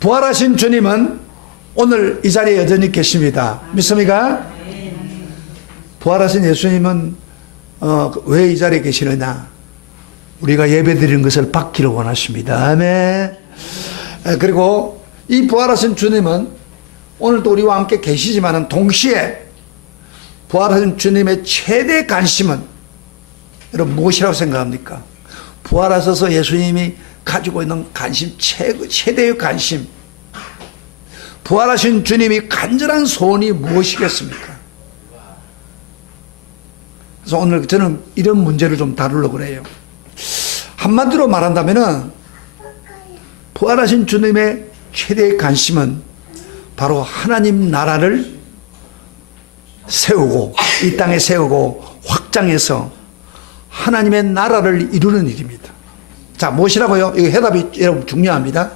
부활하신 주님은 오늘 이 자리에 여전히 계십니다. 믿습니까? 부활하신 예수님은 왜 이 자리에 계시느냐? 우리가 예배드리는 것을 받기를 원하십니다. 아멘. 그리고 이 부활하신 주님은 오늘도 우리와 함께 계시지만 동시에 부활하신 주님의 최대 관심은 여러분 무엇이라고 생각합니까? 부활하셔서 예수님이 가지고 있는 관심, 최대의 관심, 부활하신 주님이 간절한 소원이 무엇이겠습니까? 그래서 오늘 저는 이런 문제를 좀 다루려고 그래요. 한마디로 말한다면은 부활하신 주님의 최대의 관심은 바로 하나님 나라를 세우고 이 땅에 세우고 확장해서 하나님의 나라를 이루는 일입니다. 자, 무엇이라고요? 이거 해답이 여러분 중요합니다.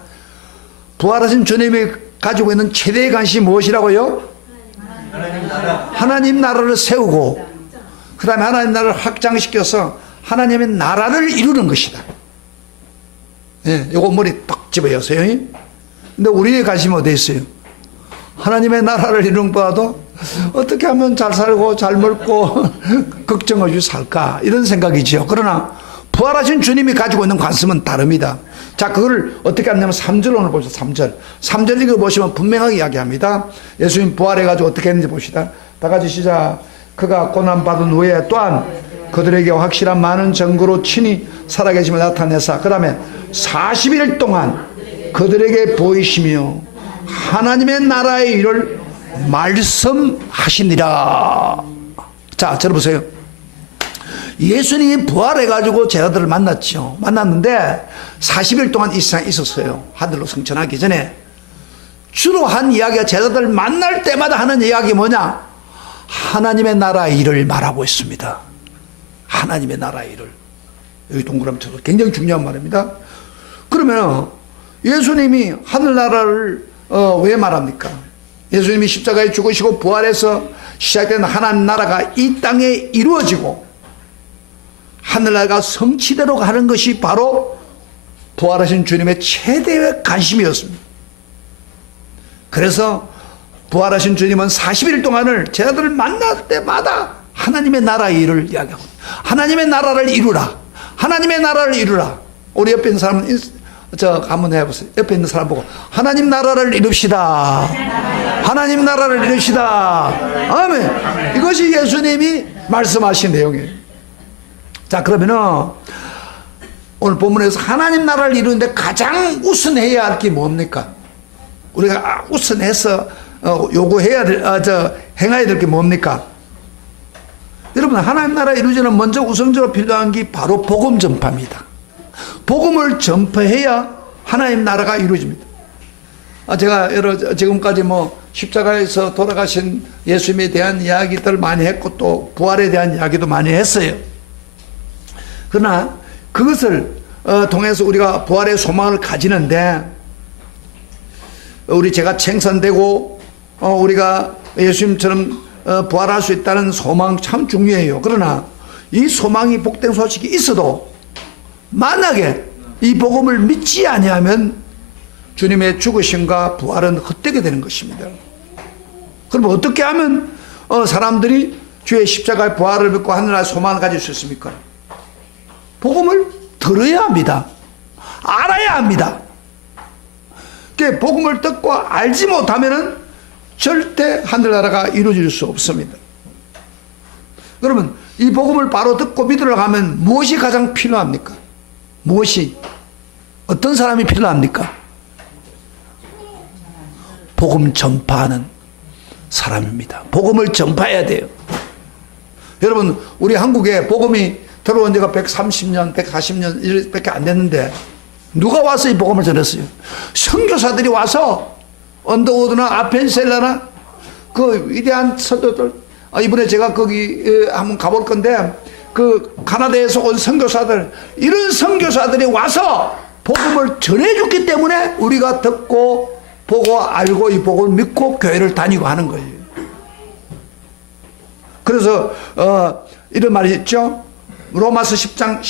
부활하신 주님이 가지고 있는 최대의 관심이 무엇이라고요? 하나님 나라를 세우고 그 다음에 하나님 나라를 확장시켜서 하나님의 나라를 이루는 것이다. 예, 요거 머리 딱 집어여서요. 근데 우리의 관심은 어디에 있어요? 하나님의 나라를 이루는 것보다도 어떻게 하면 잘 살고 잘 먹고 걱정 없이 살까 이런 생각이죠. 그러나 부활하신 주님이 가지고 있는 관심은 다릅니다. 자, 그걸 어떻게 하냐면 3절 오늘 보시죠. 3절 이거 보시면 분명하게 이야기합니다. 예수님 부활해가지고 어떻게 했는지 봅시다. 다 같이 시작. 그가 고난받은 후에 또한 그들에게 확실한 많은 증거로 친히 살아계심을 나타내사 그 다음에 40일 동안 그들에게 보이시며 하나님의 나라의 일을 말씀하시니라. 자, 들어보세요. 예수님이 부활해가지고 제자들을 만났죠. 만났는데 40일 동안 이 세상에 있었어요. 하늘로 승천하기 전에. 주로 한 이야기가 제자들 만날 때마다 하는 이야기 뭐냐? 하나님의 나라의 일을 말하고 있습니다. 하나님의 나라의 일을. 여기 동그라미 쳐서 굉장히 중요한 말입니다. 그러면 예수님이 하늘나라를 왜 말합니까? 예수님이 십자가에 죽으시고 부활해서 시작된 하나님 나라가 이 땅에 이루어지고 하늘나라가 성취대로 가는 것이 바로 부활하신 주님의 최대의 관심이었습니다. 그래서 부활하신 주님은 40일 동안을 제자들을 만날 때마다 하나님의 나라의 일을 이야기하고 하나님의 나라를 이루라. 하나님의 나라를 이루라. 우리 옆에 있는 사람은 한번 해보세요. 옆에 있는 사람 보고 하나님 나라를 이룹시다. 하나님 나라를 이룹시다. 아멘. 이것이 예수님이 말씀하신 내용이에요. 자, 그러면은 오늘 본문에서 하나님 나라를 이루는데 가장 우선해야 할 게 뭡니까? 우리가 우선해서 요구해야 될, 행해야 될 게 뭡니까? 여러분, 하나님 나라 이루기는 먼저 우선적으로 필요한 게 바로 복음 전파입니다. 복음을 전파해야 하나님 나라가 이루어집니다. 제가 지금까지 십자가에서 돌아가신 예수님에 대한 이야기들 많이 했고 또 부활에 대한 이야기도 많이 했어요. 그러나 그것을 통해서 우리가 부활의 소망을 가지는데 제가 생산되고 우리가 예수님처럼 부활할 수 있다는 소망 참 중요해요. 그러나 이 소망이 복된 소식이 있어도 만약에 이 복음을 믿지 아니하면 주님의 죽으심과 부활은 헛되게 되는 것입니다. 그럼 어떻게 하면 사람들이 주의 십자가의 부활을 믿고 하늘나라의 소망을 가질 수 있습니까? 복음을 들어야 합니다. 알아야 합니다. 복음을 듣고 알지 못하면 절대 하늘나라가 이루어질 수 없습니다. 그러면 이 복음을 바로 듣고 믿으러 가면 무엇이 가장 필요합니까? 무엇이? 어떤 사람이 필요합니까? 복음 전파하는 사람입니다. 복음을 전파해야 돼요. 여러분, 우리 한국에 복음이 들어온 지가 130년, 140년 밖에 안 됐는데 누가 와서 이 복음을 전했어요? 선교사들이 와서 언더우드나 아펜셀라나 그 위대한 선교들, 이번에 제가 거기 한번 가볼 건데 그 가나다에서 온 선교사들, 이런 선교사들이 와서 복음을 전해줬기 때문에 우리가 듣고 보고 알고 이 복음을 믿고 교회를 다니고 하는 거예요. 그래서 이런 말이 있죠. 로마서 10장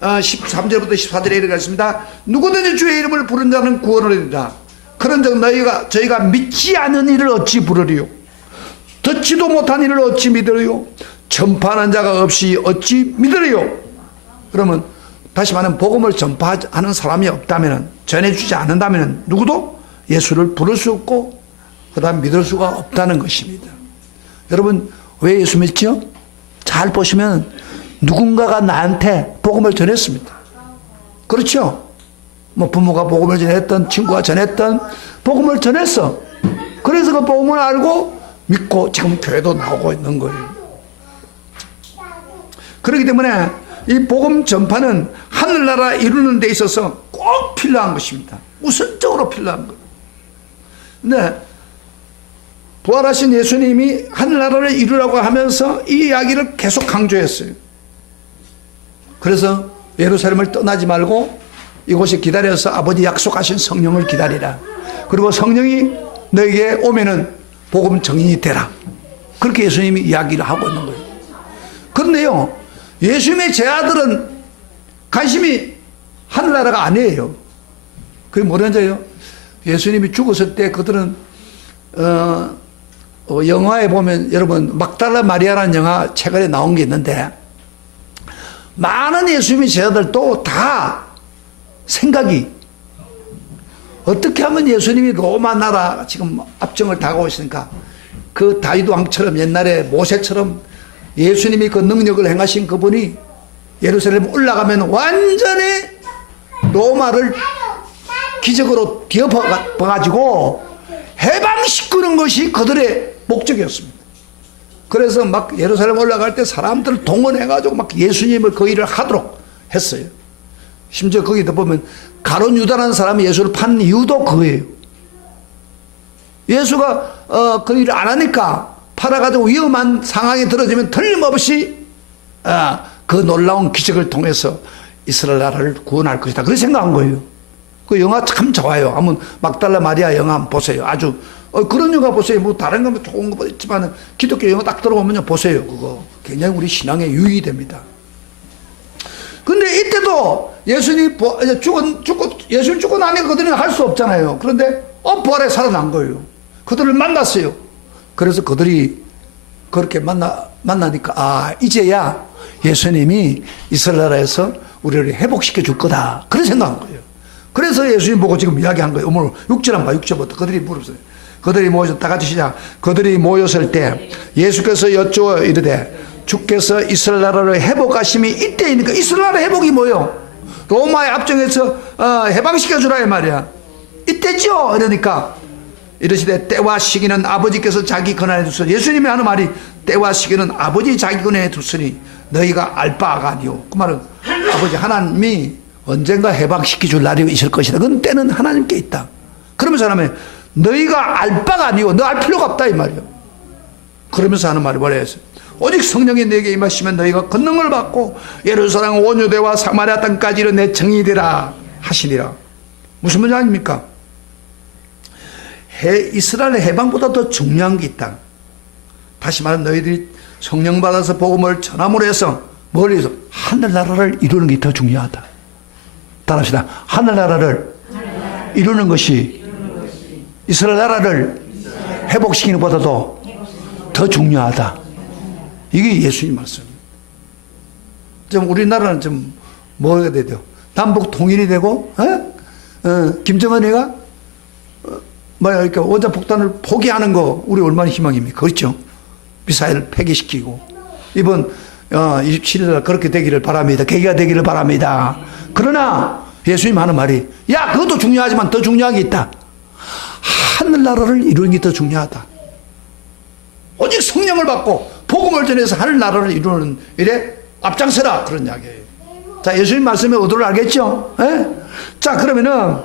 13절부터 14절에 이렇게 있습니다. 누구든지 주의 이름을 부른 자는 구원을 얻으리라. 그런즉 저희가 믿지 않은 일을 어찌 부르리요? 듣지도 못한 일을 어찌 믿으리요? 전파하는 자가 없이 어찌 믿으리요? 그러면 다시 말하면 복음을 전파하는 사람이 없다면, 전해주지 않는다면 누구도 예수를 부를 수 없고 그 다음 믿을 수가 없다는 것입니다. 여러분 왜 예수 믿죠? 잘 보시면 누군가가 나한테 복음을 전했습니다. 그렇죠? 뭐 부모가 복음을 전했던, 친구가 전했던 복음을 전했어. 그래서 그 복음을 알고 믿고 지금 교회도 나오고 있는 거예요. 그렇기 때문에 이 복음 전파는 하늘나라 이루는 데 있어서 꼭 필요한 것입니다. 우선적으로 필요한 거예요. 근데 부활하신 예수님이 하늘나라를 이루라고 하면서 이 이야기를 계속 강조했어요. 그래서 예루살렘을 떠나지 말고 이곳에 기다려서 아버지 약속하신 성령을 기다리라. 그리고 성령이 너에게 오면은 복음 증인이 되라. 그렇게 예수님이 이야기를 하고 있는 거예요. 그런데요, 예수님의 제자들은 관심이 하늘나라가 아니에요. 그게 뭐라는지요? 예수님이 죽었을 때 그들은 영화에 보면 여러분 막달라 마리아라는 영화 최근에 나온 게 있는데 많은 예수님의 제자들도 다 생각이 어떻게 하면 예수님이 로마 나라 지금 압정을 당하고 있으니까 그 다윗 왕처럼 옛날에 모세처럼 예수님이 그 능력을 행하신 그분이 예루살렘 올라가면 완전히 로마를 기적으로 뒤엎어가지고 해방시키는 것이 그들의 목적이었습니다. 그래서 막 예루살렘 올라갈 때 사람들을 동원해가지고 막 예수님을 그 일을 하도록 했어요. 심지어 거기다 보면 가룟 유다라는 사람이 예수를 판 이유도 그거예요. 예수가 그 일을 안 하니까 팔아가지고 위험한 상황에 들어지면 틀림없이 그 놀라운 기적을 통해서 이스라엘 나라를 구원할 것이다. 그렇게 생각한 거예요. 그 영화 참 좋아요. 한번 막달라 마리아 영화 한번 보세요. 아주 그런 영화 보세요. 뭐 다른 거 좋은 거 있지만 기독교 영화 딱 들어보면 보세요. 그거 굉장히 우리 신앙에 유익이 됩니다. 근데 이때도 예수님 예수님 죽고 나니까 그들은 할 수 없잖아요. 그런데 부활에 살아난 거예요. 그들을 만났어요. 그래서 그들이 그렇게 만나니까 이제야 예수님이 이스라엘 나라에서 우리를 회복시켜 줄 거다. 그런 생각한 거예요. 그래서 예수님 보고 지금 이야기한 거예요. 오늘 6절 한번 6절부터 그들이 물었어요. 그들이 모여서 다 같이 시작. 그들이 모였을 때 예수께서 여쭈어 이르되 주께서 이스라엘 나라를 회복하심이 이때이니까 이스라엘 나라 회복이 뭐요? 로마의 압정에서 해방시켜 주라 이 말이야. 이때죠. 이러니까 이르시되 때와 시기는 아버지께서 자기 권한에 두시니, 예수님이 하는 말이 때와 시기는 아버지 자기 권한에 두시니 너희가 알 바가 아니오. 그 말은 아버지 하나님이 언젠가 해방시켜 줄 날이 있을 것이다. 그건 때는 하나님께 있다. 그러면서 하나님 너희가 알 바가 아니오. 너 알 필요가 없다 이 말이요. 그러면서 하는 말이 뭐라 했어요? 오직 성령이 너에게 임하시면 너희가 권능을 받고 예루살렘 온 유대와 사마리아 땅까지 이르 내 증인이 되라 하시니라. 무슨 문제 아닙니까? 이스라엘의 해방보다 더 중요한 게 있다. 다시 말하면 너희들이 성령 받아서 복음을 전함으로 해서 멀리서 하늘나라를 이루는 게 더 중요하다. 따라합시다. 하늘나라를 이루는 것이 이스라엘 나라를 회복시키는 것보다도 더 중요하다. 이게 예수님 말씀입니다. 좀 우리나라는 좀 뭐가 되죠? 남북 통일이 되고 김정은이가 이렇게 원자 폭탄을 포기하는 거 우리 얼마나 희망입니까? 그렇죠? 미사일을 폐기시키고 이번 27일 그렇게 되기를 바랍니다. 계기가 되기를 바랍니다. 그러나 예수님 하는 말이 그것도 중요하지만 더 중요한 게 있다. 하늘나라를 이루는 게 더 중요하다. 오직 성령을 받고 복음을 전해서 하늘나라를 이루는 일에 앞장서라. 그런 이야기예요. 자, 예수님 말씀의 의도를 알겠죠? 자, 그러면은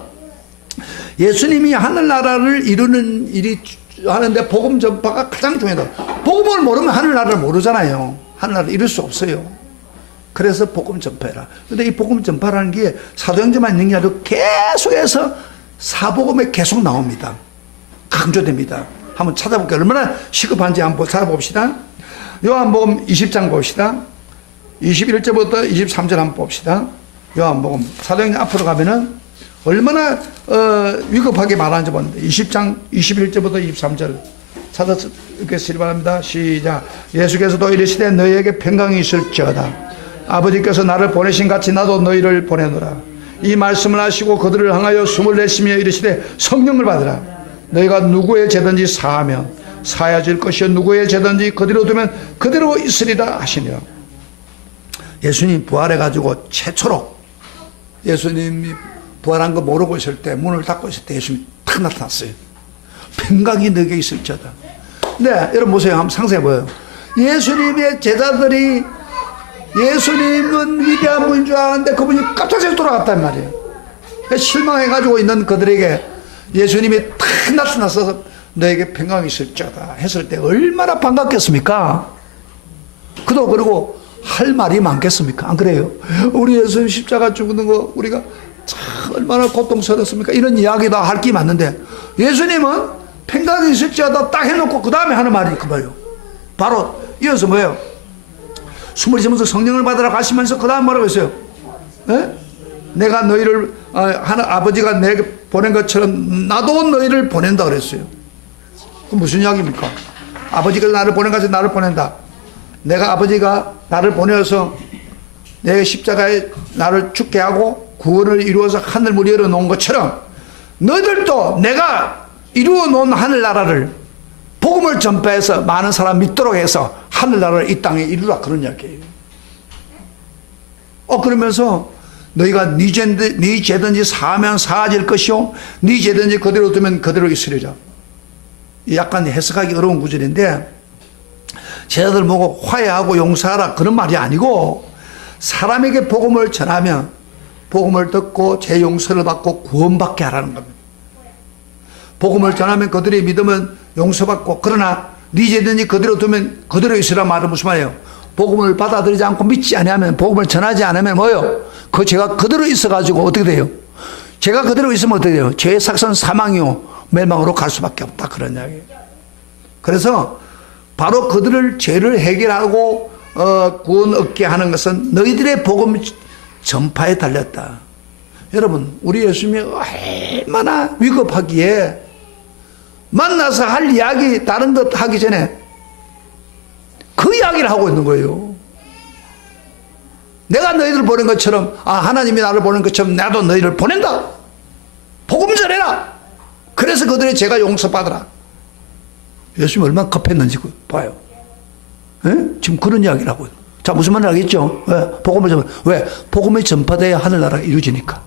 예수님이 하늘나라를 이루는 일이 하는데 복음 전파가 가장 중요하다. 복음을 모르면 하늘나라를 모르잖아요. 하늘나라를 이룰 수 없어요. 그래서 복음 전파해라. 근데 이 복음 전파라는 게 사도행전만 있는 게 아니라 계속해서 사복음에 계속 나옵니다. 강조됩니다. 한번 찾아볼게요. 얼마나 시급한지 한번 찾아봅시다. 요한복음 20장 봅시다. 21절부터 23절 한번 봅시다. 요한복음 사도행전 앞으로 가면은 얼마나 위급하게 말하는지 보는데 20장 21절부터 23절 찾아서 읽겠으리 바랍니다. 시작. 예수께서도 이르시되 너희에게 평강이 있을지어다. 아버지께서 나를 보내신 같이 나도 너희를 보내노라. 이 말씀을 하시고 그들을 향하여 숨을 내쉬며 이르시되 성령을 받으라. 너희가 누구의 죄든지 사하면 사야질 것이요 누구의 죄든지 그대로 두면 그대로 있으리라 하시니라. 예수님 부활해가지고 최초로 예수님이 부활한 거 모르고 있을 때 문을 닫고 있을 때 예수님이 탁 나타났어요. 평강이 너에게 있을지어다. 네, 여러분 보세요. 한번 상상해 보여요. 예수님의 제자들이 예수님은 위대한 분인 줄 알았는데 그분이 갑자기 돌아갔단 말이에요. 실망해가지고 있는 그들에게 예수님이 탁 나타나서 너에게 평강이 있을지어다 했을 때 얼마나 반갑겠습니까? 그리고 할 말이 많겠습니까? 안 그래요? 우리 예수님 십자가 죽는 거 우리가 참 얼마나 고통스럽습니까? 이런 이야기 다 할 게 많는데 예수님은 평강이 있을지어다 딱 해놓고 그 다음에 하는 말이 그거예요. 바로 이어서 뭐예요? 숨을 쉬면서 성령을 받으라 가시면서 그 다음 뭐라고 했어요? 네? 내가 너희를 아버지가 내게 보낸 것처럼 나도 너희를 보낸다 그랬어요. 그 무슨 이야기입니까? 아버지가 나를 보낸 것처럼 나를 보낸다. 내가 아버지가 나를 보내서 내 십자가에 나를 죽게 하고 구원을 이루어서 하늘문이 열어놓은 것처럼 너희들도 내가 이루어놓은 하늘나라를 복음을 전파해서 많은 사람 믿도록 해서 하늘나라를 이 땅에 이루라 그런 이야기예요. 그러면서 너희가 네 죄든지 사하면 사하질 것이요 네 죄든지 그대로 두면 그대로 있으리라. 약간 해석하기 어려운 구절인데 제자들 보고 화해하고 용서하라 그런 말이 아니고 사람에게 복음을 전하면 복음을 듣고 죄 용서를 받고 구원받게 하라는 겁니다. 복음을 전하면 그들이 믿으면 용서받고 그러나 네 죄든지 그대로 두면 그대로 있으라 말은 무슨 말이에요? 복음을 받아들이지 않고 믿지 아니하면 복음을 전하지 않으면 뭐예요? 그 죄가 그대로 있어가지고 어떻게 돼요? 죄가 그대로 있으면 어떻게 돼요? 죄의 삭선 사망이요 멸망으로 갈 수밖에 없다 그런 이야기예요. 그래서 바로 그들을 죄를 해결하고 구원 얻게 하는 것은 너희들의 복음 전파에 달렸다. 여러분 우리 예수님이 얼마나 위급하기에 만나서 할 이야기 다른 것 하기 전에 그 이야기를 하고 있는 거예요. 내가 너희들 보낸 것처럼 하나님이 나를 보낸 것처럼 나도 너희를 보낸다. 복음 전해라. 그래서 그들의 죄가 용서받으라. 예수님이 얼마나 급했는지 봐요. 에? 지금 그런 이야기를 하고 있어요. 자, 무슨 말인지 알겠죠? 왜? 복음이 전파돼야 하늘나라가 이루어지니까.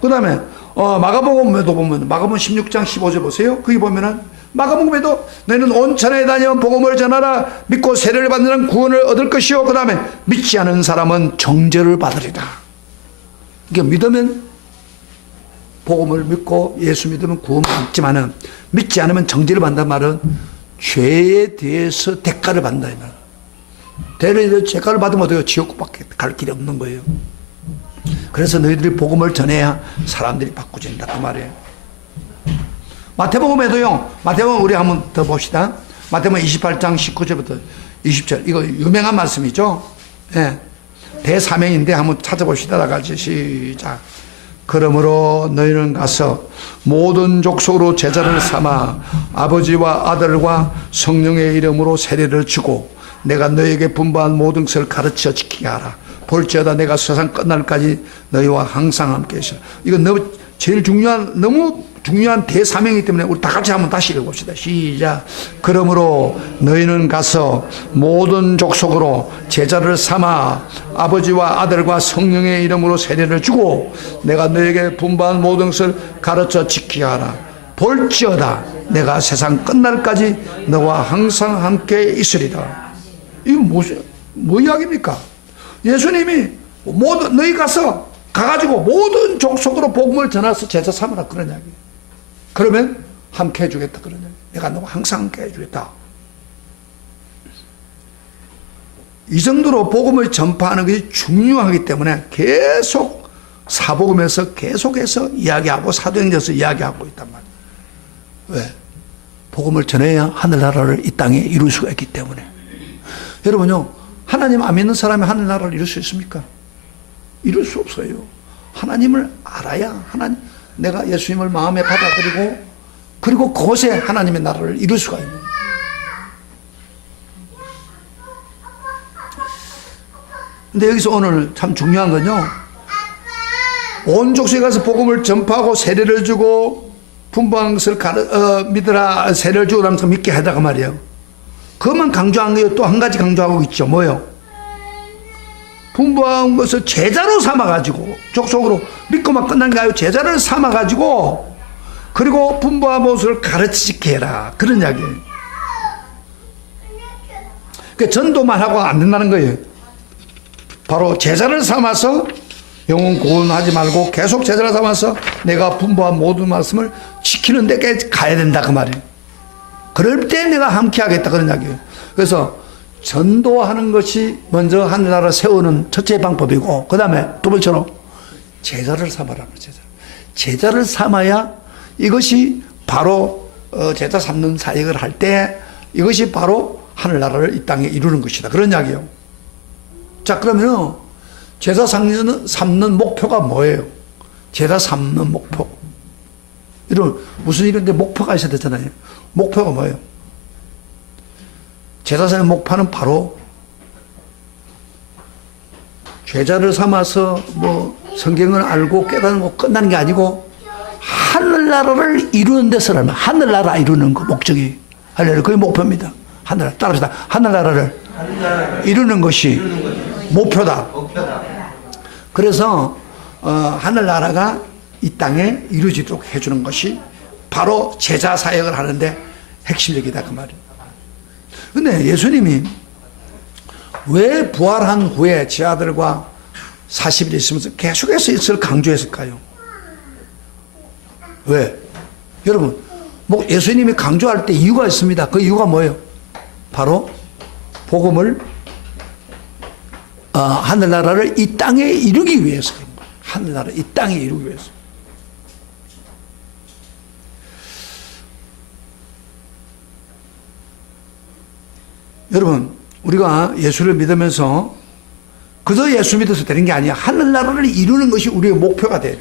그 다음에 마가복음에도 보면 마가복음 16장 15절 보세요. 거기 보면은 마가복음에도 너희는 온 천하에 다녀 복음을 전하라. 믿고 세례를 받는 구원을 얻을 것이요 그 다음에 믿지 않은 사람은 정죄를 받으리라. 이게 믿으면 복음을 믿고 예수 믿으면 구원 받지만은 믿지 않으면 정죄를 받는다는 말은 죄에 대해서 대가를 받는다 이 말. 대를 대가를 받으면 어때요? 지옥밖에 갈 길이 없는 거예요. 그래서 너희들이 복음을 전해야 사람들이 바꾸진다 그 말이에요. 마태복음에도요. 마태복음 우리 한번 더 봅시다. 마태복음 28장 19절부터 20절 이거 유명한 말씀이죠. 예. 대사명인데 한번 찾아봅시다. 다 같이 시작. 그러므로 너희는 가서 모든 족속으로 제자를 삼아 아버지와 아들과 성령의 이름으로 세례를 주고 내가 너희에게 분부한 모든 것을 가르쳐 지키게 하라. 볼지어다 내가 세상 끝날까지 너희와 항상 함께 있으라. 이건 너무 중요한 대사명이기 때문에 우리 다 같이 한번 다시 읽어봅시다. 시작. 그러므로 너희는 가서 모든 족속으로 제자를 삼아 아버지와 아들과 성령의 이름으로 세례를 주고 내가 너희에게 분부한 모든 것을 가르쳐 지키게 하라. 볼지어다 내가 세상 끝날까지 너와 항상 함께 있으리라. 이거 뭐 이야기입니까? 예수님이 너희 가가지고 모든 족속으로 복음을 전해서 제자 삼으라 그런 이야기예요. 그러면 함께 해주겠다 그런 이야기. 내가 너와 항상 함께 해주겠다. 이 정도로 복음을 전파하는 것이 중요하기 때문에 계속 사복음에서 계속해서 이야기하고 사도행전에서 이야기하고 있단 말이에요. 왜? 복음을 전해야 하늘나라를 이 땅에 이룰 수가 있기 때문에. 여러분요, 하나님 안 믿는 사람이 하늘나라를 이룰 수 있습니까? 이룰 수 없어요. 하나님을 알아야 내가 예수님을 마음에 받아들이고 그리고 그곳에 하나님의 나라를 이룰 수가 있는 거예요. 근데 여기서 오늘 참 중요한 건요, 온 족속에 가서 복음을 전파하고 세례를 주고 분부한 것을 믿으라, 세례를 주고 나면서 믿게 하다가 말이에요. 그것만 강조한 거예요. 또 한 가지 강조하고 있죠. 뭐요? 분부한 것을 제자로 삼아가지고, 족속으로 믿고만 끝난 게 아니고 제자를 삼아가지고 그리고 분부한 것을 가르치게 해라, 그런 이야기예요. 그러니까 전도만 하고 안 된다는 거예요. 바로 제자를 삼아서 영혼 구원하지 말고 계속 제자를 삼아서 내가 분부한 모든 말씀을 지키는 데까지 가야 된다, 그 말이에요. 그럴 때 내가 함께 하겠다, 그런 이야기예요. 그래서 전도하는 것이 먼저 하늘나라 세우는 첫째 방법이고, 그 다음에 두 번째로 제자를 삼아라. 제자를 삼아야 이것이 바로 제자 삼는 사역을 할 때 이것이 바로 하늘나라를 이 땅에 이루는 것이다, 그런 이야기예요. 자, 그러면 제자 삼는 목표가 뭐예요? 제자 삼는 목표. 무슨 일인데 목표가 있어야 되잖아요. 목표가 뭐예요? 제자 삼는 목표는 바로 제자를 삼아서 성경을 알고 깨닫는 거 끝나는 게 아니고 하늘나라를 이루는 데서 하늘나라 이루는 거 목적이 할렐루야, 그게 목표입니다. 하늘나라, 따라합시다. 하늘나라를 이루는 것이 목표다. 그래서 하늘나라가 이 땅에 이루어지도록 해주는 것이 바로 제자 사역을 하는데 핵심적이다, 그 말이에요. 근데 예수님이 왜 부활한 후에 제 아들과 40일 있으면서 계속해서 이것을 강조했을까요? 왜? 여러분, 예수님이 강조할 때 이유가 있습니다. 그 이유가 뭐예요? 바로 복음을 하늘나라를 이 땅에 이루기 위해서 그런 거예요. 하늘나라를 이 땅에 이루기 위해서. 여러분, 우리가 예수를 믿으면서 그저 예수 믿어서 되는 게 아니야. 하늘나라를 이루는 것이 우리의 목표가 돼요.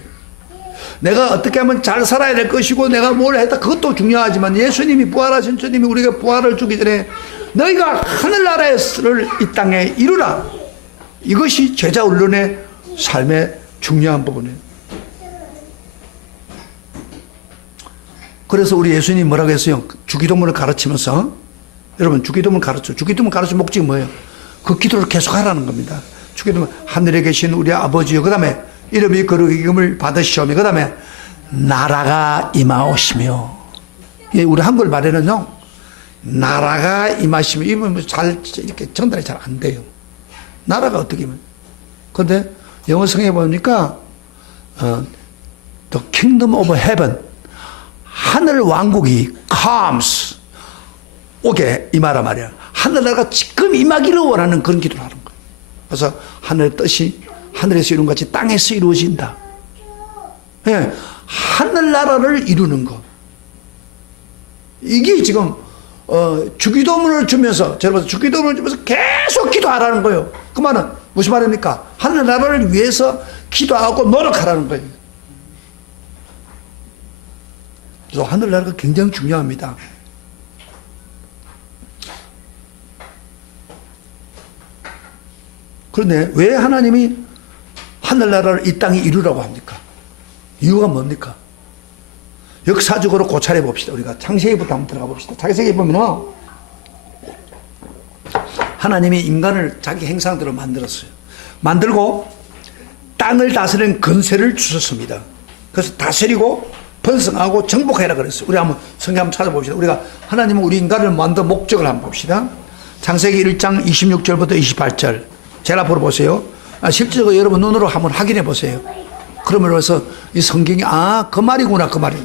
내가 어떻게 하면 잘 살아야 될 것이고 내가 뭘 했다, 그것도 중요하지만 예수님이 부활하신 주님이 우리가 부활을 주기 전에 너희가 하늘나라를 이 땅에 이루라, 이것이 제자 훈련의 삶의 중요한 부분이에요. 그래서 우리 예수님이 뭐라고 했어요? 주기도문을 가르치면서, 여러분, 주기도문 가르치는 목적이 뭐예요? 그 기도를 계속 하라는 겁니다. 주기도문, 하늘에 계신 우리 아버지요, 그 다음에 이름이 거룩임을 받으시오며, 그 다음에 나라가 임하오시며. 우리 한글 말에는요, 나라가 임하시며, 이건 이렇게 전달이 잘 안 돼요. 나라가 어떻게 하면. 그런데 영어 성경에 보니까 The kingdom of heaven, 하늘 왕국이 comes, 오게 임하라 말이야. 하늘나라가 지금 임하기를 원하는 그런 기도를 하는 거예요. 그래서 하늘의 뜻이 하늘에서 이룬 같이 땅에서 이루어진다. 예, 하늘나라를 이루는 것. 이게 지금 주기도문을 주면서, 주기도문을 주면서 계속 기도하라는 거예요. 그 말은 무슨 말입니까? 하늘나라를 위해서 기도하고 노력하라는 거예요. 그래서 하늘나라가 굉장히 중요합니다. 그런데 왜 하나님이 하늘나라를 이 땅에 이루라고 합니까? 이유가 뭡니까? 역사적으로 고찰해 봅시다. 우리가 창세기부터 한번 들어가 봅시다. 창세기 보면은 하나님이 인간을 자기 행상대로 만들었어요. 만들고 땅을 다스리는 권세를 주셨습니다. 그래서 다스리고 번성하고 정복해라 그랬어요. 우리 한번 성경 한번 찾아봅시다. 우리가 하나님은 우리 인간을 만든 목적을 한번 봅시다. 창세기 1장 26절부터 28절. 제가 앞으로 보세요. 실제적으로 여러분 눈으로 한번 확인해 보세요. 그러면서 이 성경이 그 말이구나, 그 말이.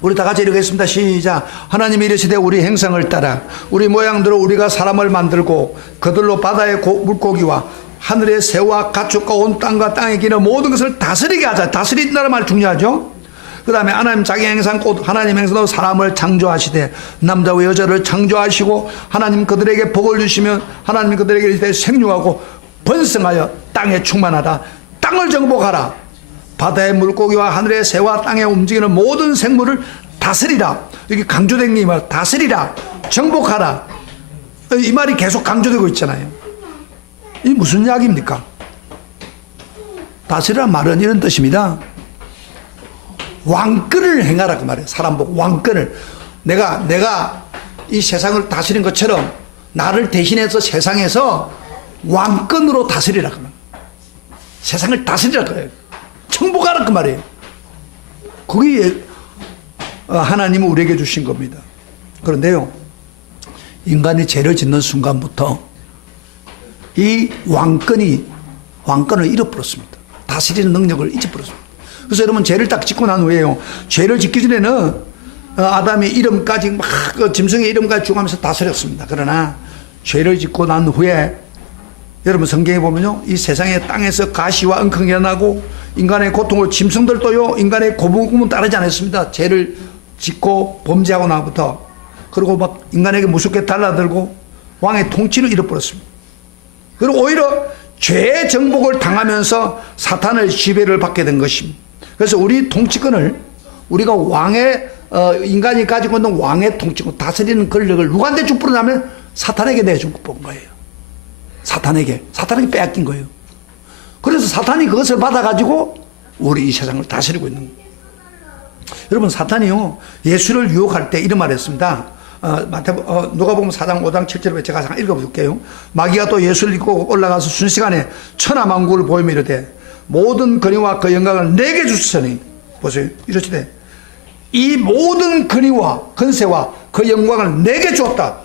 우리 다 같이 읽겠습니다. 시작. 하나님이 이르시되 우리 행상을 따라 우리 모양대로 우리가 사람을 만들고 그들로 바다의 물고기와 하늘의 새와 가축과 온 땅과 땅에 기는 모든 것을 다스리게 하자. 다스린다는 말 중요하죠. 그 다음에 하나님 자기 행상 곧 하나님 행상으로 사람을 창조하시되 남자와 여자를 창조하시고 하나님 그들에게 복을 주시면 하나님 그들에게 생육하고 번성하여 땅에 충만하라. 땅을 정복하라. 바다의 물고기와 하늘의 새와 땅에 움직이는 모든 생물을 다스리라. 여기 강조된 게 이 말, 다스리라, 정복하라. 이 말이 계속 강조되고 있잖아요. 이 무슨 이야기입니까? 다스리란 말은 이런 뜻입니다. 왕권을 행하라 그 말이에요. 사람 보고 왕권을. 내가 이 세상을 다스린 것처럼 나를 대신해서 세상에서 왕권으로 다스리라 그 말이에요. 세상을 다스리라 그래요. 정복하라 그 말이에요. 그게 하나님은 우리에게 주신 겁니다. 그런데요, 인간이 죄를 짓는 순간부터 이 왕권을 잃어버렸습니다. 다스리는 능력을 잊어버렸습니다. 그래서 여러분, 죄를 딱 짓고 난 후에요, 죄를 짓기 전에는 아담의 이름까지 막 짐승의 이름까지 주고하면서 다스렸습니다. 그러나 죄를 짓고 난 후에 여러분, 성경에 보면요, 이 세상의 땅에서 가시와 엉겅이가 나고 인간의 고통을, 짐승들도요 인간의 고문을 따르지 않았습니다. 죄를 짓고 범죄하고 나부터. 그리고 막 인간에게 무섭게 달라들고 왕의 통치를 잃어버렸습니다. 그리고 오히려 죄의 정복을 당하면서 사탄의 지배를 받게 된 것입니다. 그래서 우리 통치권을, 우리가 인간이 가지고 있는 왕의 통치권, 다스리는 권력을 누구한테 주뿌리냐면 사탄에게 내주고 본 거예요. 사탄에게 빼앗긴 거예요. 그래서 사탄이 그것을 받아가지고 우리 이 세상을 다스리고 있는 거예요. 여러분, 사탄이요, 예수를 유혹할 때 이런 말 했습니다. 누가복음 4장 5장 7절에 제가 잠깐 읽어볼게요. 마귀가 또 예수를 입고 올라가서 순식간에 천하만국을 보이며 이르되 모든 권위와 그 영광을 내게 주시니, 보세요, 이러시되 이 모든 권위와 권세와 그 영광을 내게 주었다.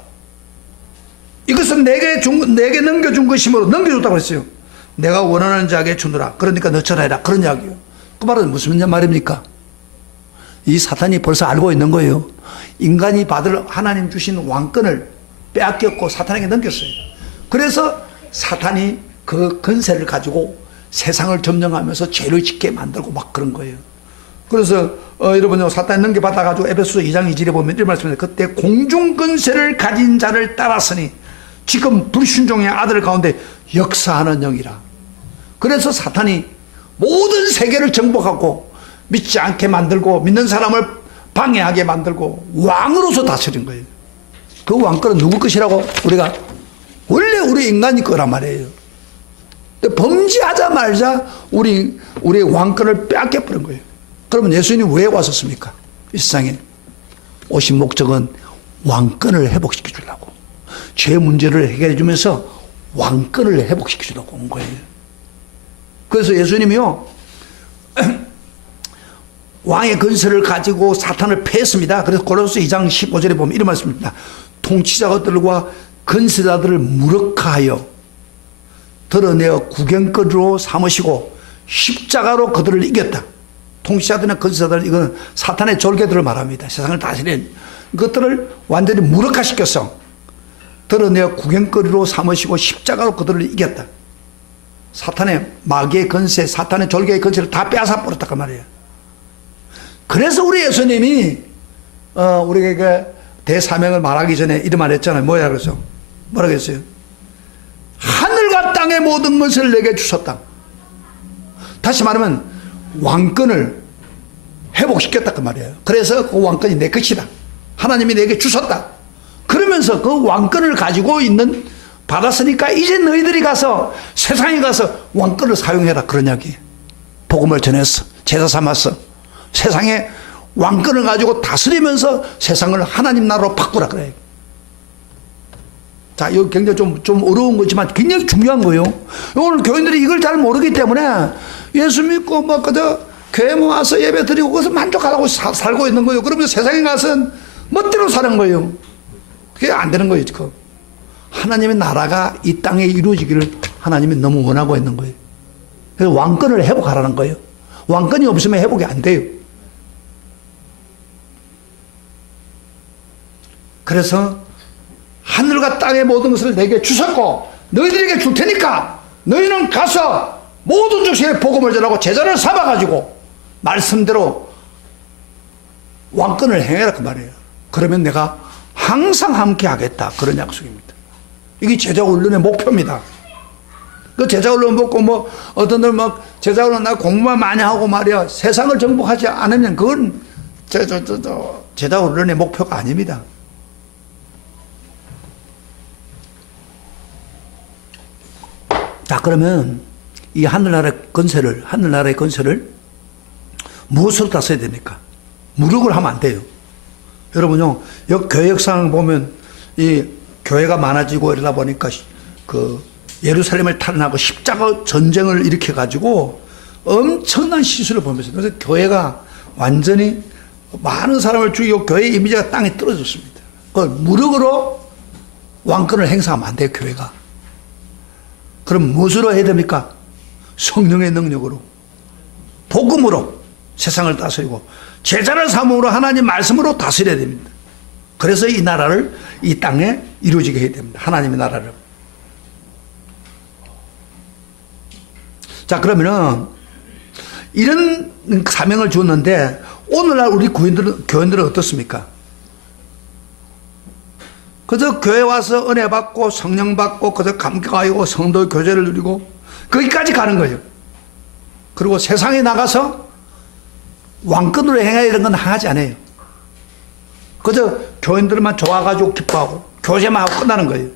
이것은 내게 넘겨준 것이므로 넘겨줬다고 했어요. 내가 원하는 자에게 주느라. 그러니까 너처럼 해라. 그런 이야기요. 그 말은 무슨 말입니까? 이 사탄이 벌써 알고 있는 거예요. 인간이 받을 하나님 주신 왕권을 빼앗겼고 사탄에게 넘겼어요. 그래서 사탄이 그 권세를 가지고 세상을 점령하면서 죄를 짓게 만들고 막 그런 거예요. 그래서 여러분, 사탄이 넘겨받아가지고 에베소서 2장 2절에 보면 이런 말씀입니다. 그때 공중 권세를 가진 자를 따랐으니 지금 불순종의 아들 가운데 역사하는 영이라. 그래서 사탄이 모든 세계를 정복하고 믿지 않게 만들고 믿는 사람을 방해하게 만들고 왕으로서 다스린 거예요. 그 왕권은 누구 것이라고? 원래 우리 인간이 거란 말이에요. 근데 범죄하자마자 우리의 왕권을 빼앗겨버린 거예요. 그러면 예수님이 왜 왔었습니까? 이 세상에 오신 목적은 왕권을 회복시켜 주려고, 죄 문제를 해결해 주면서 왕권을 회복시켜 주려고 온 거예요. 그래서 예수님이요, 왕의 권세를 가지고 사탄을 패했습니다. 그래서 고린도서 2장 15절에 보면 이런 말씀입니다. 통치자들과 권세자들을 무력화하여 드러내어 구경거리로 삼으시고 십자가로 그들을 이겼다. 통치자들이나 권세자들, 이거는 사탄의 졸개들을 말합니다. 세상을 다스리는 것들을 완전히 무력화시켰어. 드러내어 구경거리로 삼으시고 십자가로 그들을 이겼다. 사탄의 마귀의 권세, 사탄의 졸개의 권세를 다 빼앗아 버렸다 그 말이에요. 그래서 우리 예수님이 우리에게 대사명을 말하기 전에 이런 말 했잖아요. 뭐야 그래서? 뭐라고 했어요? 하늘과 땅의 모든 것을 내게 주셨다. 다시 말하면 왕권을 회복시켰다 그 말이에요. 그래서 그 왕권이 내 것이다. 하나님이 내게 주셨다. 그러면서 그 왕권을 가지고 받았으니까 이제 너희들이 가서 세상에 가서 왕권을 사용해라. 그런 이야기. 복음을 전했어. 제사 삼았어. 세상에 왕권을 가지고 다스리면서 세상을 하나님 나라로 바꾸라 그래요. 자, 이거 굉장히 좀 어려운 거지만 굉장히 중요한 거예요. 오늘 교인들이 이걸 잘 모르기 때문에 예수 믿고 교회 와서 예배 드리고 거기서 만족하라고 살고 있는 거예요. 그러면 세상에 가서는 멋대로 사는 거예요. 그게 안 되는 거예요, 지금. 하나님의 나라가 이 땅에 이루어지기를 하나님이 너무 원하고 있는 거예요. 그래서 왕권을 회복하라는 거예요. 왕권이 없으면 회복이 안 돼요. 그래서 하늘과 땅의 모든 것을 내게 주셨고 너희들에게 줄 테니까 너희는 가서 모든 족속에 복음을 전하고 제자를 삼아가지고 말씀대로 왕권을 행해라 그 말이에요. 그러면 내가 항상 함께 하겠다. 그런 약속입니다. 이게 제자 훈련의 목표입니다. 그 제자훈련 먹고 뭐 어떤 막 제자훈련 나 공부만 많이 하고 말이야 세상을 정복하지 않으면 그건 제자훈련의 목표가 아닙니다. 자, 그러면 이 하늘나라의 건설을 무엇으로 다스려야 됩니까? 무력을 하면 안 돼요. 여러분요, 교회 역사를 보면 이 교회가 많아지고 이러다 보니까 그 예루살렘을 탈환하고 십자가 전쟁을 일으켜 가지고 엄청난 시술을 보면서 그래서 교회가 완전히 많은 사람을 죽이고 교회의 이미지가 땅에 떨어졌습니다. 그 무력으로 왕권을 행사하면 안 돼요, 교회가. 그럼 무엇으로 해야 됩니까? 성령의 능력으로, 복음으로 세상을 다스리고 제자를 삼음으로 하나님 말씀으로 다스려야 됩니다. 그래서 이 나라를 이 땅에 이루어지게 해야 됩니다. 하나님의 나라를. 자, 그러면은 이런 사명을 주었는데 오늘날 우리 교인들은 어떻습니까? 그저 교회 와서 은혜 받고 성령 받고 그저 감격하고 성도 교제를 누리고 거기까지 가는 거예요. 그리고 세상에 나가서 왕권으로 행해야 이런 건 하지 않아요. 그저 교인들만 좋아가지고 기뻐하고 교제만 하고 끝나는 거예요.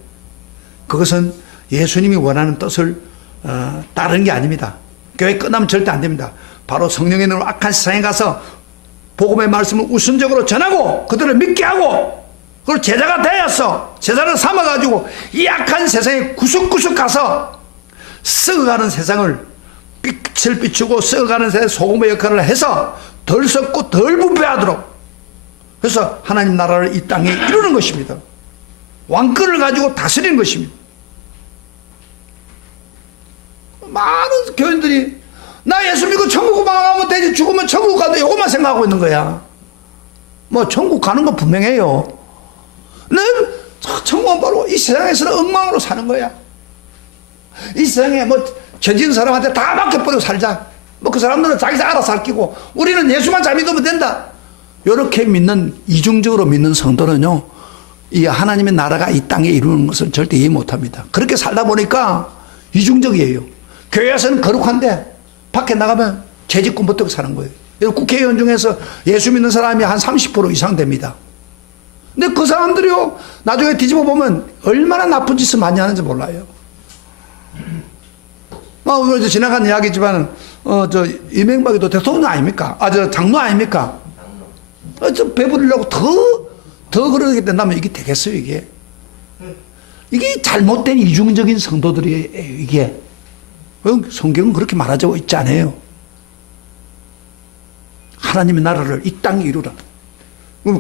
그것은 예수님이 원하는 뜻을 따르는 게 아닙니다. 교회 끝나면 절대 안 됩니다. 바로 성령의 능으로 악한 세상에 가서 복음의 말씀을 우선적으로 전하고 그들을 믿게 하고 그리고 제자가 되어서 제자를 삼아가지고 이 악한 세상에 구석구석 가서 썩어가는 세상을 빛을 비추고 썩어가는 세상에 소금의 역할을 해서 덜 썩고 덜 부패하도록 그래서 하나님 나라를 이 땅에 이루는 것입니다. 왕권을 가지고 다스리는 것입니다. 많은 교인들이 나 예수 믿고 천국 가면 되지 죽으면 천국 가도 이것만 생각하고 있는 거야. 뭐 천국 가는 건 분명해요. 네, 천국은 바로 이 세상에서는 엉망으로 사는 거야. 이 세상에 뭐 죄진 사람한테 다 맡겨버리고 살자. 뭐 그 사람들은 자기 알아서 살기고 우리는 예수만 잘 믿으면 된다. 이렇게 믿는 이중적으로 믿는 성도는요, 이 하나님의 나라가 이 땅에 이루는 것을 절대 이해 못합니다. 그렇게 살다 보니까 이중적이에요. 교회에서는 거룩한데 밖에 나가면 죄짓고 못되고 사는 거예요. 국회의원 중에서 예수 믿는 사람이 한 30% 이상 됩니다. 근데 그 사람들이요, 나중에 뒤집어 보면 얼마나 나쁜 짓을 많이 하는지 몰라요. 우리 지나간 이야기지만, 이명박이도 대통령 아닙니까? 장로 아닙니까? 좀 배부르려고 더 그러게 된다면 이게 되겠어요, 이게? 이게 잘못된 이중적인 성도들이에요, 이게. 성경은 그렇게 말하자고 있지 않아요. 하나님의 나라를 이 땅에 이루라.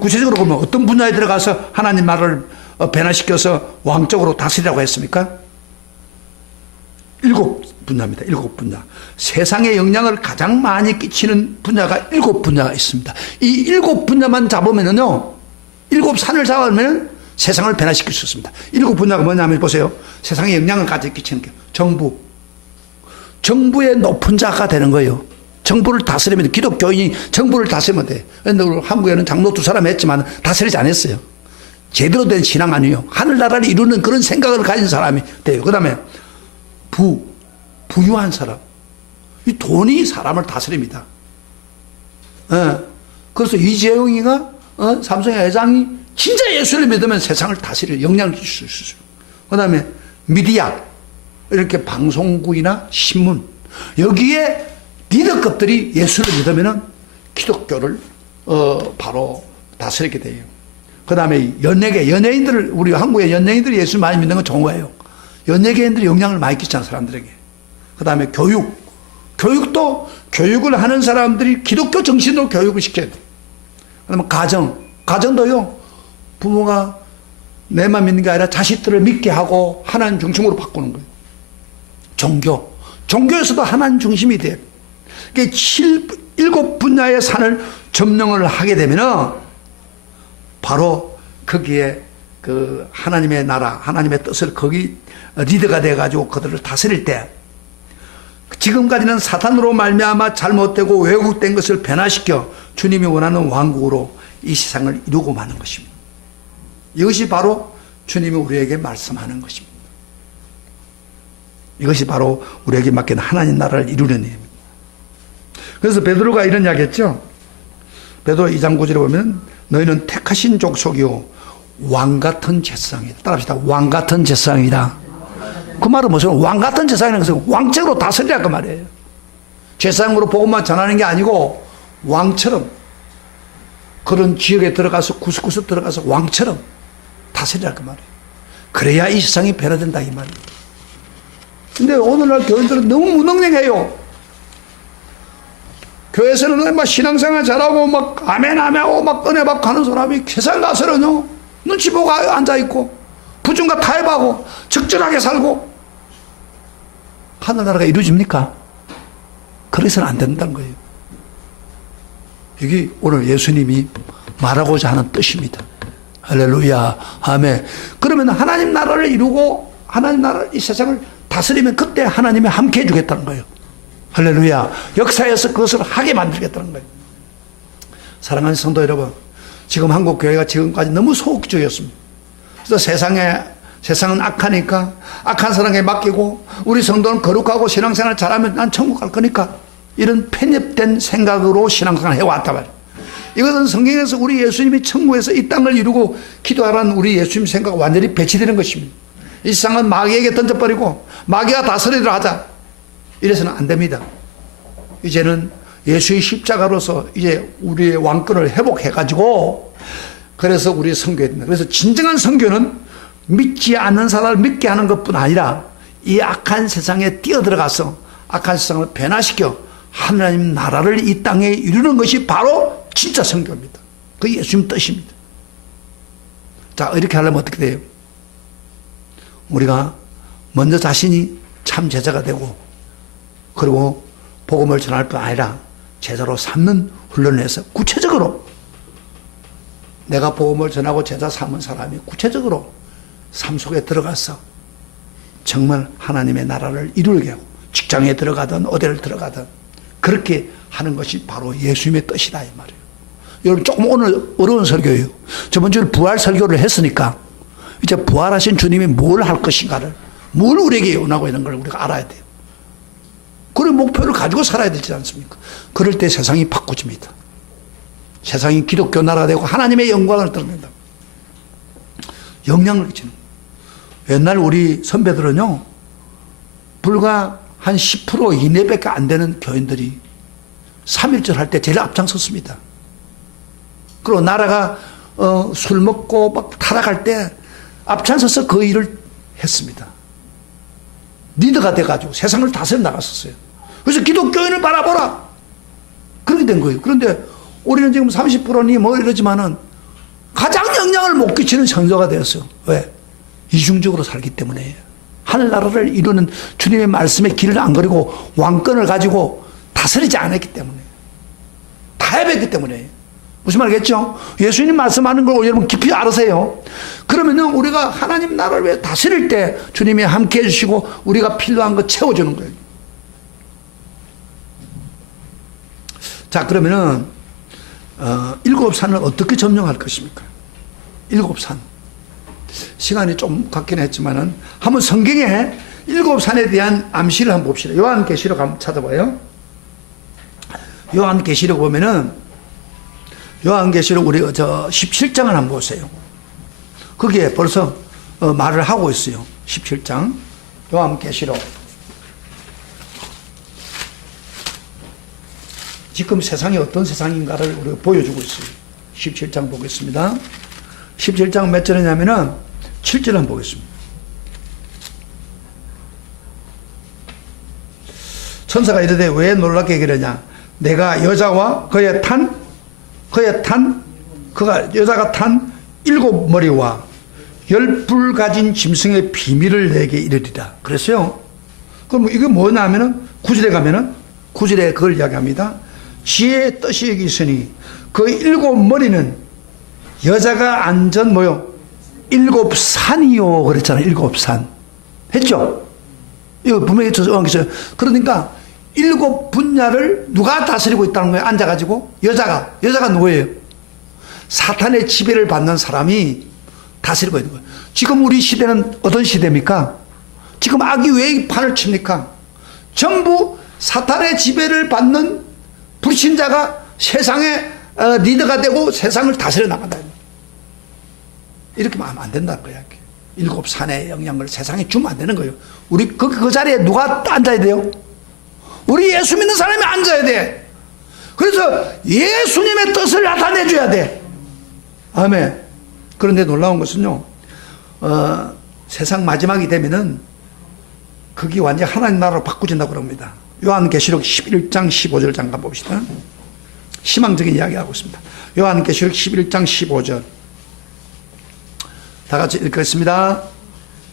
구체적으로 보면 어떤 분야에 들어가서 하나님 나라를 변화시켜서 왕적으로 다스리라고 했습니까? 7분야입니다. 7분야. 세상에 영향을 가장 많이 끼치는 분야가 7분야가 있습니다. 이 7분야만 잡으면요, 7산을 잡으면 세상을 변화시킬 수 있습니다. 7분야가 뭐냐면 보세요. 세상에 영향을 가장 끼치는 게 정부의 높은 자가 되는 거예요. 정부를 다스리면 돼. 기독교인이 정부를 다스리면 돼. 그런데 한국에는 장로 2사람 했지만 다스리지 않았어요. 제대로 된 신앙 아니에요. 하늘나라를 이루는 그런 생각을 가진 사람이 돼요. 그 다음에 부유한 사람. 이 돈이 사람을 다스립니다. 그래서 이재용이가 삼성의 회장이 진짜 예수를 믿으면 세상을 다스려 영향을 줄 수 있어요. 그 다음에 미디어, 이렇게 방송국이나 신문, 여기에 리더급들이 예수를 믿으면 기독교를 바로 다스리게 돼요. 그 다음에 연예인들을, 우리 한국의 연예인들이 예수 많이 믿는 건 좋은 거예요. 연예계인들이 영향을 많이 끼치는 사람들에게. 그 다음에 교육도 교육을 하는 사람들이 기독교 정신으로 교육을 시켜야 돼요. 그 다음에 가정도요, 부모가 내만 믿는 게 아니라 자식들을 믿게 하고 하나님 중심으로 바꾸는 거예요. 종교에서도 하나님 중심이 돼요. 그러니까 7분야의 산을 점령을 하게 되면은 바로 거기에 그 하나님의 나라, 하나님의 뜻을 거기 리더가 돼가지고 그들을 다스릴 때 지금까지는 사탄으로 말미암아 잘못되고 왜곡된 것을 변화시켜 주님이 원하는 왕국으로 이 세상을 이루고 마는 것입니다. 이것이 바로 주님이 우리에게 말씀하는 것입니다. 이것이 바로 우리에게 맡긴 하나님 나라를 이루는 일입니다. 그래서 베드로가 이런 이야기 했죠. 베드로 2장 9절에 보면 너희는 택하신 족속이요 왕같은 제사장이다. 따라합시다. 왕같은 제사장이다. 그 말은 무슨 왕같은 제사장이라는 것은 왕적으로 다스리라 그 말이에요. 제사장으로 복음만 전하는 게 아니고 왕처럼 그런 지역에 들어가서 구석구석 들어가서 왕처럼 다스리라 그 말이에요. 그래야 이 세상이 변화된다 이 말이에요. 근데 오늘날 교인들은 너무 무능력해요. 교회에서는 막 신앙생활 잘하고 막 아멘 아멘하고 막 은혜 받고 하는 사람이 세상 가서는요 눈치 보고 앉아있고 부정과 타협하고 적절하게 살고 하늘나라가 이루어집니까? 그래서는 안 된다는 거예요. 이게 오늘 예수님이 말하고자 하는 뜻입니다. 할렐루야 아멘. 그러면 하나님 나라를 이루고 하나님 나라를 이 세상을 다스리면 그때 하나님이 함께 해주겠다는 거예요. 할렐루야. 역사에서 그것을 하게 만들겠다는 거예요. 사랑하는 성도 여러분, 지금 한국 교회가 지금까지 너무 소극적이었습니다. 그래서 세상은 악하니까 악한 사람에게 맡기고 우리 성도는 거룩하고 신앙생활 잘하면 난 천국 갈 거니까 이런 편협된 생각으로 신앙생활을 해왔단 말이에요. 이것은 성경에서 우리 예수님이 천국에서 이 땅을 이루고 기도하라는 우리 예수님 생각과 완전히 배치되는 것입니다. 이 세상은 마귀에게 던져버리고 마귀가 다스리려 하자 이래서는 안 됩니다. 이제는 예수의 십자가로서 이제 우리의 왕권을 회복해가지고 그래서 우리 선교해야 된다. 그래서 진정한 선교는 믿지 않는 사람을 믿게 하는 것뿐 아니라 이 악한 세상에 뛰어들어가서 악한 세상을 변화시켜 하나님 나라를 이 땅에 이루는 것이 바로 진짜 선교입니다. 그게 예수님 뜻입니다. 자, 이렇게 하려면 어떻게 돼요? 우리가 먼저 자신이 참 제자가 되고 그리고 복음을 전할 뿐 아니라 제자로 삼는 훈련을 해서 구체적으로 내가 복음을 전하고 제자 삼은 사람이 구체적으로 삶 속에 들어가서 정말 하나님의 나라를 이루게 하고 직장에 들어가든 어디를 들어가든 그렇게 하는 것이 바로 예수님의 뜻이다 이 말이에요. 여러분 조금 오늘 어려운 설교예요. 저번 주에 부활 설교를 했으니까 이제 부활하신 주님이 뭘 할 것인가를 뭘 우리에게 원하고 있는 걸 우리가 알아야 돼요. 그런 목표를 가지고 살아야 되지 않습니까? 그럴 때 세상이 바꿔집니다. 세상이 기독교 나라가 되고 하나님의 영광을 드러낸다. 영향을 끼치는. 옛날 우리 선배들은요 불과 한 10% 이내밖에 안 되는 교인들이 3.1절 할 때 제일 앞장섰습니다. 그리고 나라가 술 먹고 막 타락할 때 앞장서서 그 일을 했습니다. 리더가 돼가지고 세상을 다스려 나갔었어요. 그래서 기독교인을 바라보라 그렇게 된 거예요. 그런데 우리는 지금 30%니 뭐 이러지만은 가장 영향을 못 끼치는 선조가 되었어요. 왜? 이중적으로 살기 때문에 하늘나라를 이루는 주님의 말씀의 길을 안 걸리고 왕권을 가지고 다스리지 않았기 때문에 타협했기 때문에. 무슨 말이겠죠? 예수님 말씀하는 걸 여러분 깊이 알으세요. 그러면은 우리가 하나님 나라를 위해 다스릴 때 주님이 함께 해주시고 우리가 필요한 거 채워주는 거예요. 자, 그러면은 일곱 산을 어떻게 점령할 것입니까? 일곱 산. 시간이 좀 갖긴 했지만은 한번 성경에 일곱 산에 대한 암시를 한번 봅시다. 요한계시록 한번 찾아봐요. 요한계시록 보면은 요한계시록 우리 17장을 한번 보세요. 거기에 벌써 말을 하고 있어요. 17장 요한계시록. 지금 세상이 어떤 세상인가를 우리가 보여주고 있어요. 17장 보겠습니다. 17장 몇 절이냐면은 7절 한번 보겠습니다. 천사가 이르되 왜 놀랍게 그러냐? 내가 여자와 여자가 탄 7머리와 10뿔 가진 짐승의 비밀을 내게 이르리라. 그랬어요. 그럼 이게 뭐냐 하면은 9절에 가면은 9절에 그걸 이야기합니다. 지혜의 뜻이 여기 있으니 그 7머리는 여자가 앉은 뭐요? 7산이요. 그랬잖아요. 7산. 했죠? 이거 분명히 저기서. 그러니까 7분야를 누가 다스리고 있다는 거예요. 앉아가지고. 여자가 누구예요? 사탄의 지배를 받는 사람이 다스리고 있는 거예요. 지금 우리 시대는 어떤 시대입니까? 지금 악이 왜 판을 칩니까? 전부 사탄의 지배를 받는 불신자가 세상의 리더가 되고 세상을 다스려 나간다. 이렇게 하면 안 된다는 거야. 일곱 산의 영향을 세상에 주면 안 되는 거예요. 우리 그 자리에 누가 앉아야 돼요? 우리 예수 믿는 사람이 앉아야 돼. 그래서 예수님의 뜻을 나타내줘야 돼. 아멘. 그런데 놀라운 것은요, 세상 마지막이 되면은 그게 완전 하나님 나라로 바꾸진다고 그럽니다. 요한계시록 11장 15절 잠깐 봅시다. 희망적인 이야기하고 있습니다. 요한계시록 11장 15절. 다 같이 읽겠습니다.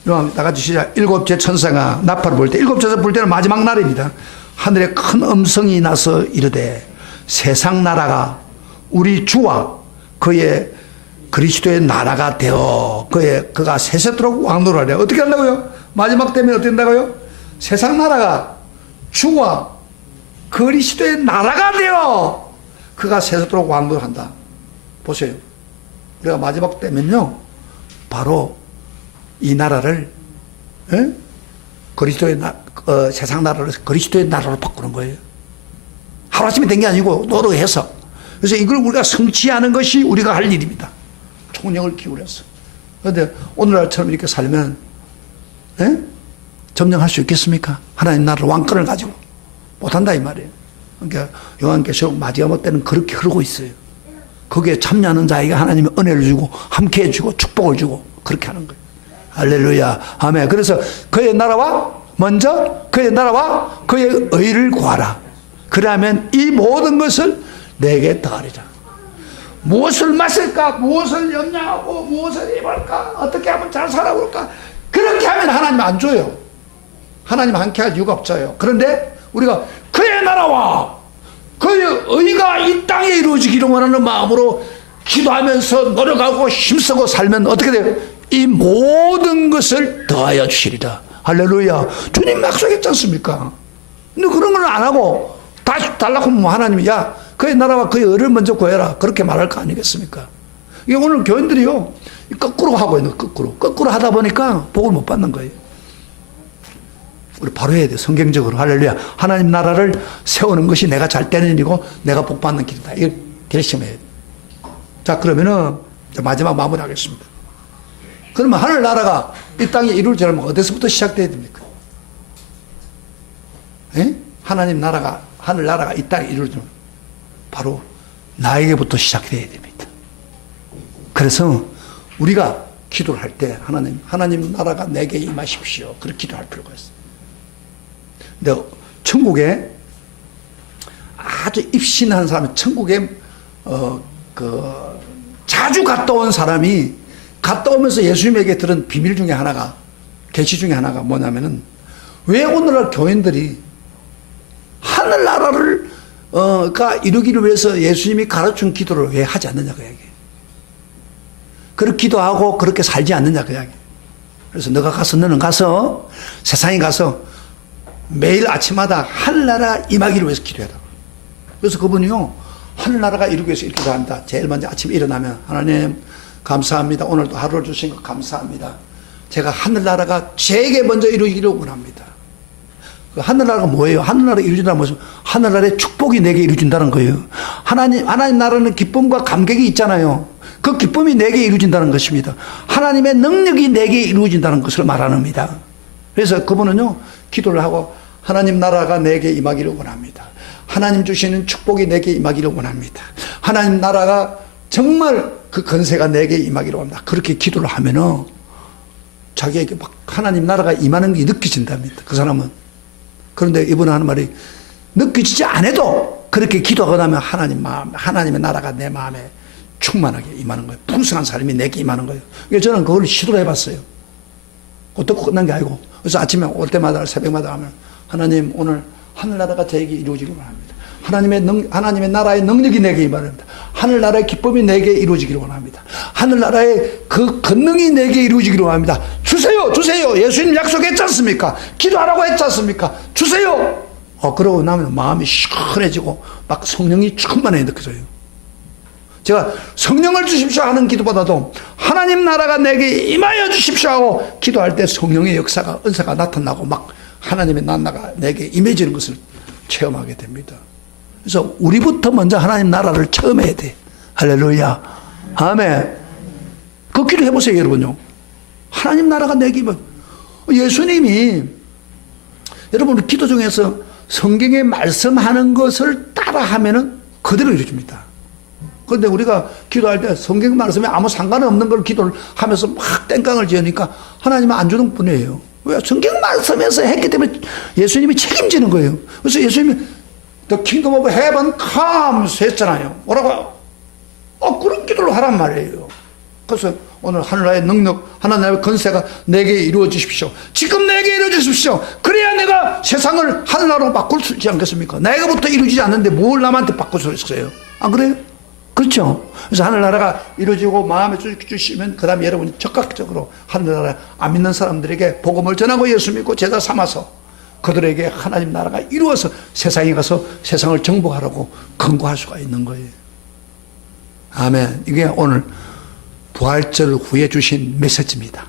다 같이 시작. 일곱째 천사가 나팔을 불 때, 일곱째 천사가 불 때는 마지막 날입니다. 하늘에 큰 음성이 나서 이르되 세상 나라가 우리 주와 그의 그리스도의 나라가 되어 그가 세세토록 왕노라래. 어떻게 한다고요? 마지막 되면 어떻게 된다고요? 세상 나라가 주와 그리스도의 나라가 되어 그가 세세토록 왕노한다. 보세요. 우리가 마지막 되면요, 바로 이 나라를 그리스도의 세상 나라를 그리스도의 나라로 바꾸는 거예요. 하루아침에 된 게 아니고 노력해서. 그래서 이걸 우리가 성취하는 것이 우리가 할 일입니다. 총력을 기울여서. 그런데 오늘날처럼 이렇게 살면 점령할 수 있겠습니까? 하나님 나라를 왕권을 가지고 못한다 이 말이에요. 그러니까 요한계시록 마지막 때는 그렇게 흐르고 있어요. 거기에 참여하는 자에게 하나님이 은혜를 주고 함께해 주고 축복을 주고 그렇게 하는 거예요. 할렐루야. 아멘. 그래서 그의 나라와 먼저 그의 나라와 그의 의를 구하라. 그러면 이 모든 것을 내게 더하리라. 무엇을 마실까? 무엇을 염려하고 무엇을 입을까? 어떻게 하면 잘 살아볼까? 그렇게 하면 하나님 안 줘요. 하나님 함께 할 이유가 없어요. 그런데 우리가 그의 나라와 그의 의가 이 땅에 이루어지기를 원하는 마음으로 기도하면서 노력하고 힘쓰고 살면 어떻게 돼요? 이 모든 것을 더하여 주시리라. 할렐루야. 주님 약속했지 않습니까? 근데 그런 걸 안 하고 다시 달라고 하면 하나님이 야 그의 나라와 그의 의를 먼저 구해라. 그렇게 말할 거 아니겠습니까? 이게 오늘 교인들이요 거꾸로 하고 있는 거꾸로 하다 보니까 복을 못 받는 거예요. 우리 바로 해야 돼. 성경적으로. 할렐루야. 하나님 나라를 세우는 것이 내가 잘 되는 일이고 내가 복 받는 길이다. 이걸 결심해야 돼. 자, 그러면은 마지막 마무리하겠습니다. 그러면 하늘 나라가 이 땅에 이루어지려면 어디서부터 시작돼야 됩니까? 하나님 나라가 하늘 나라가 이 땅에 이루어지면 바로 나에게부터 시작돼야 됩니다. 그래서 우리가 기도를 할 때 하나님 나라가 내게 임하십시오. 그렇게 기도할 필요가 있어요. 근데 천국에 아주 입신한 사람은 천국에 자주 갔다 온 사람이 갔다 오면서 예수님에게 들은 비밀 중에 하나가 계시 중에 하나가 뭐냐면은 왜 오늘날 교인들이 하늘나라를 이루기를 위해서 예수님이 가르친 기도를 왜 하지 않느냐 그 이야기예요. 그렇게 기도하고 그렇게 살지 않느냐 그 이야기예요. 그래서 너는 가서 세상에 가서 매일 아침마다 하늘나라 임하기를 위해서 기도해라. 그래서 그분이요 하늘나라가 이루기 위해서 이렇게 기도합니다. 제일 먼저 아침에 일어나면 하나님 감사합니다. 오늘도 하루를 주신 것 감사합니다. 제가 하늘나라가 제게 먼저 이루기를 원합니다. 그 하늘나라가 뭐예요? 하늘나라 이루어진다는 것은 하늘나라의 축복이 내게 이루어진다는 거예요. 하나님 나라는 기쁨과 감격이 있잖아요. 그 기쁨이 내게 이루어진다는 것입니다. 하나님의 능력이 내게 이루어진다는 것을 말합니다. 그래서 그분은요 기도를 하고 하나님 나라가 내게 임하기를 원합니다. 하나님 주시는 축복이 내게 임하기를 원합니다. 하나님 나라가 정말 그 건세가 내게 임하기를 원합니다. 그렇게 기도를 하면은 자기에게 막 하나님 나라가 임하는 게 느껴진답니다. 그 사람은. 그런데 이분은 하는 말이 느껴지지 않아도 그렇게 기도하고 나면 하나님의 나라가 내 마음에 충만하게 임하는 거예요. 풍성한 삶이 내게 임하는 거예요. 그래서 저는 그걸 시도를 해봤어요. 어떻게 끝난 게 아니고. 그래서 아침에 올 때마다 새벽마다 하면 하나님 오늘 하늘나라가 저에게 이루어지기를 원합니다. 하나님의 나라의 능력이 내게 임합니다. 하늘나라의 기쁨이 내게 이루어지기를 원합니다. 하늘나라의 그 권능이 내게 이루어지기를 원합니다. 주세요. 예수님 약속했지 않습니까? 기도하라고 했지 않습니까? 주세요. 그러고 나면 마음이 시원해지고 막 성령이 충만하게 느껴져요. 제가 성령을 주십시오 하는 기도보다도 하나님 나라가 내게 임하여 주십시오 하고 기도할 때 성령의 역사가 은사가 나타나고 막 하나님의 나라가 내게 임해지는 것을 체험하게 됩니다. 그래서 우리부터 먼저 하나님 나라를 체험해야 돼. 할렐루야. 아멘. 그 기도 해보세요, 여러분요. 하나님 나라가 내게 임하여. 예수님이 여러분 기도 중에서 성경에 말씀하는 것을 따라하면은 그대로 이루어집니다. 그런데 우리가 기도할 때 성경 말씀에 아무 상관없는 걸 기도를 하면서 막 땡깡을 지으니까 하나님은 안 주는 뿐이에요. 왜? 성경 말씀에서 했기 때문에 예수님이 책임지는 거예요. 그래서 예수님이 The Kingdom of Heaven comes 했잖아요. 뭐라고요? 그런 기도를 하란 말이에요. 그래서 오늘 하늘나라의 능력, 하나님의 건세가 내게 이루어 주십시오. 지금 내게 이루어 주십시오. 그래야 내가 세상을 하늘나라로 바꿀 수 있지 않겠습니까? 내가부터 이루어지지 않는데 뭘 남한테 바꿀 수 있어요? 안 그래요? 그렇죠? 그래서 하늘나라가 이루어지고 마음에 주시면 그 다음에 여러분이 적극적으로 하늘나라 안 믿는 사람들에게 복음을 전하고 예수 믿고 제자 삼아서 그들에게 하나님 나라가 이루어서 세상에 가서 세상을 정복하라고 권고할 수가 있는 거예요. 아멘. 이게 오늘 부활절 후에 주신 메시지입니다.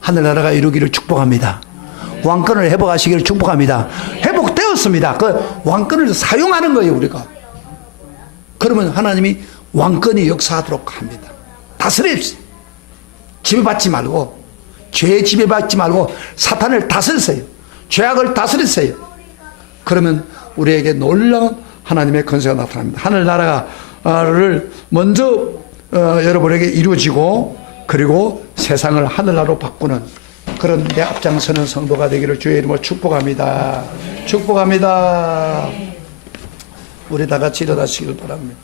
하늘나라가 이루기를 축복합니다. 왕권을 회복하시기를 축복합니다. 회복되었습니다. 그 왕권을 사용하는 거예요, 우리가. 그러면 하나님이 왕권이 역사하도록 합니다. 다스립시다. 지배받지 말고, 죄에 지배받지 말고 사탄을 다스리세요. 죄악을 다스리세요. 그러면 우리에게 놀라운 하나님의 건세가 나타납니다. 하늘나라를 먼저 여러분에게 이루어지고 그리고 세상을 하늘나라로 바꾸는 그런 데 앞장서는 성도가 되기를 주의 이름으로 축복합니다. 축복합니다. 우리 다 같이 일어나시길 바랍니다.